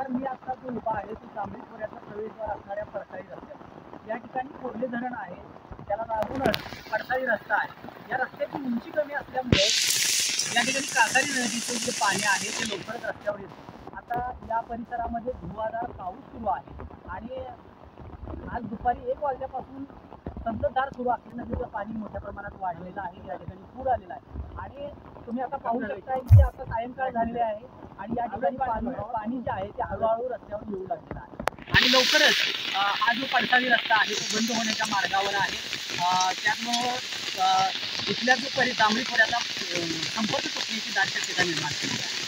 नमस्कार. मी आता जो उभा आहे तो जांभळी खोऱ्याचा प्रवेशद्वार असणाऱ्या पडसाळी रस्त्यावर. या ठिकाणी कोरले धरण आहे, त्याला लागूनच पडसाळी रस्ता आहे. या रस्त्याची उंची कमी असल्यामुळे या ठिकाणी कासारी नदीचे जे पाणी आहे ते लवकरच रस्त्यावर येते. आता या परिसरामध्ये धुवाधार पाऊस सुरू आहे आणि आज दुपारी 1 वाजल्यापासून संततधार सुरू असलेल्या नदीचं पाणी मोठ्या प्रमाणात वाढलेलं आहे. या ठिकाणी पूर आलेला आहे आणि तुम्ही आता पाहू शकताय की आता सायंकाळ झालेली आहे आणि या ठिकाणी पाणी जे आहे ते हळूहळू रस्त्यावर येऊ लागलेलं आहे आणि लवकरच हा जो पडसाळी रस्ता आहे तो बंद होण्याच्या मार्गावर आहे. त्यामुळं इथल्या जो जांभळी खोऱ्याचा संपर्क तुटण्याची दाट शक्यता निर्माण केली आहे.